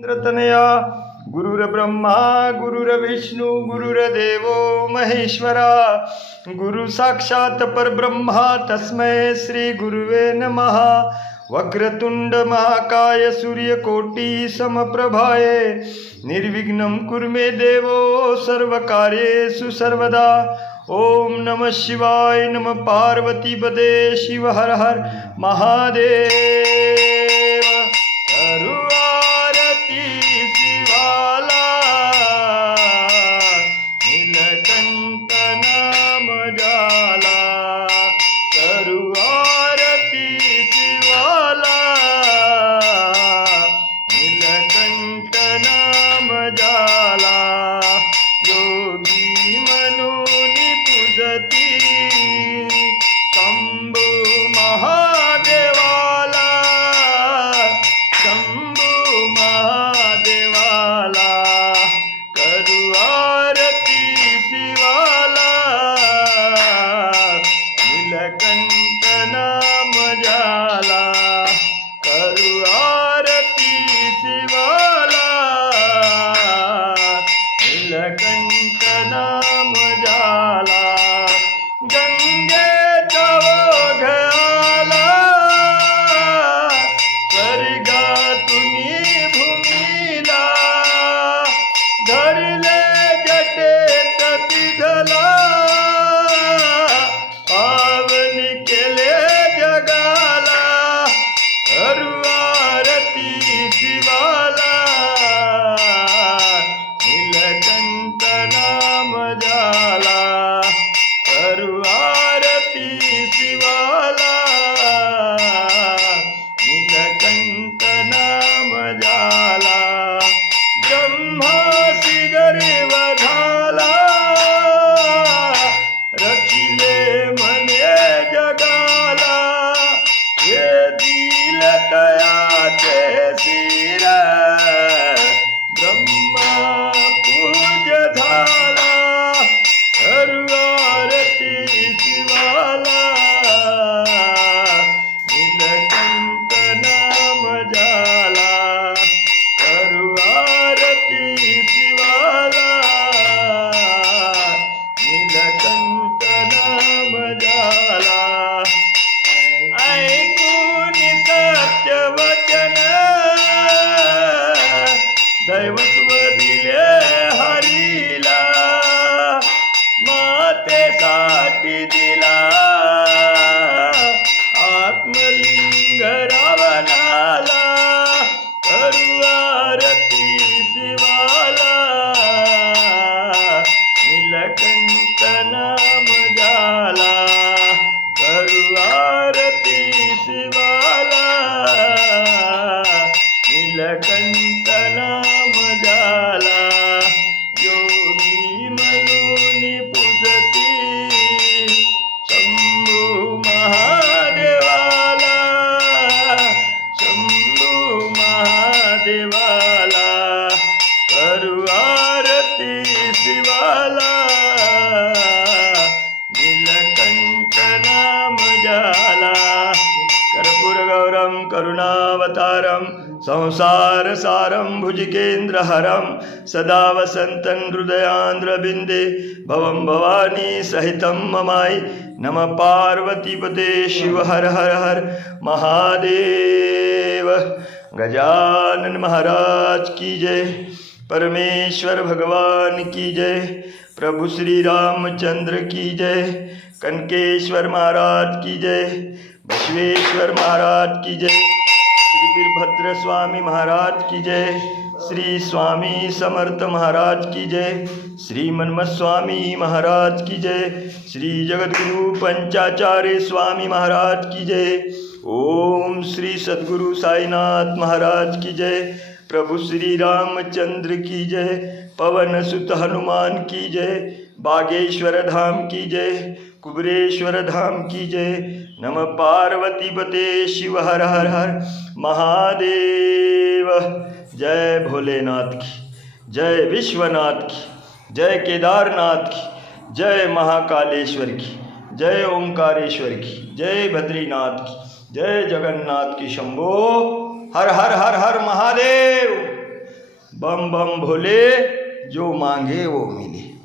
तनया गुरुर्ब्रह्मा गुरुर्विष्णु गुरुर्देवो महेश्वरा गुरु साक्षात परब्रह्मा तस्मै श्री गुरुवे नमः। वक्रतुंड महाकाय सूर्यकोटि समप्रभाये निर्विघ्नं कुरु मे देवो सर्वकार्येषु सर्वदा। ओम नमः शिवाय नमः पार्वतीपदे शिव हर हर महादेव। दैवत्व दिले हरीला मातेसाठी दिला आत्मलिंग रावणाला करू आरती शिवाला नीलकंठ नाम झाला करू आरती शिवाला नीलकंठ नाम झाला योगी म्हणून पूजती शंभू महादेवाला शंभू महादेवाला करू आरती शिवाला नीलकंठ नाम झाला कर्पूरगौरं करुणावतारं संसार सारं भुजगेन्द्रहरं सदा वसन्तं हृदयान्द्रबिन्दे भवं भवानी सहितं ममाय नमः पार्वतीपते शिव हर हर हर महादेव। गजानन महाराज की जय, परमेश्वर भगवान की जय, प्रभु श्री रामचंद्र की जय, कनकेश्वर महाराज की जय, बसवेश्वर महाराज की जय, श्री वीरभद्र स्वामी महाराज की जय, श्री स्वामी समर्थ महाराज की जय, श्री मन्मथ स्वामी महाराज की जय, श्री जगद्गुरु पंचाचार्य स्वामी महाराज की जय, ओम श्री सद्गुरु साईनाथ महाराज की जय, प्रभु श्री रामचंद्र की जय, पवन सुत हनुमान की जय, बागेश्वर धाम की जय, कुबरेश्वर धाम की जय, नमः पार्वतीपते शिव हर हर हर महादेव। जय भोलेनाथ की, जय विश्वनाथ की, जय केदारनाथ की, जय महाकालेश्वर की, जय ओंकारेश्वर की, जय बद्रीनाथ की, जय जगन्नाथ की शंभो हर हर हर हर महादेव। बम बम भोले, जो मांगे वो मिले।